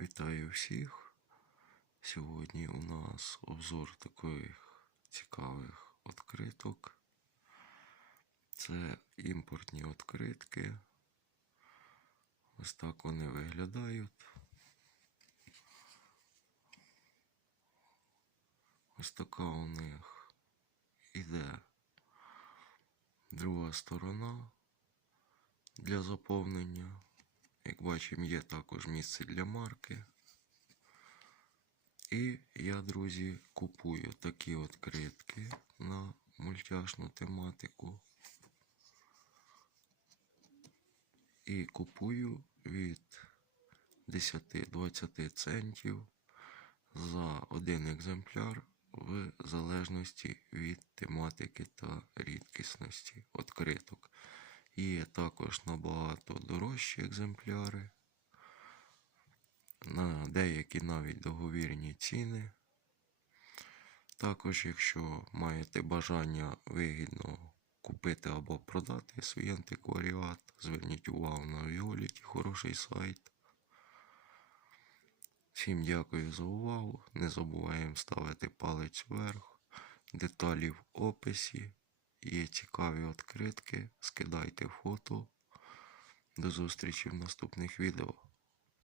Вітаю всіх. Сьогодні у нас обзор таких цікавих відкриток. Це імпортні відкритки. Ось так вони виглядають. Ось така у них іде друга сторона для заповнення. Як бачимо, є також місце для марки. І я, друзі, купую такі відкритки на мультяшну тематику. І купую від 10-20 центів за один екземпляр в залежності від тематики та рідкісності відкриток. Є також набагато дорожчі екземпляри, на деякі навіть договірні ціни. Також, якщо маєте бажання вигідно купити або продати свій антикваріат, зверніть увагу на Віоліті, хороший сайт. Всім дякую за увагу. Не забуваємо ставити палець вверх. Деталі в описі. Є цікаві відкритки. Скидайте фото. До зустрічі в наступних відео.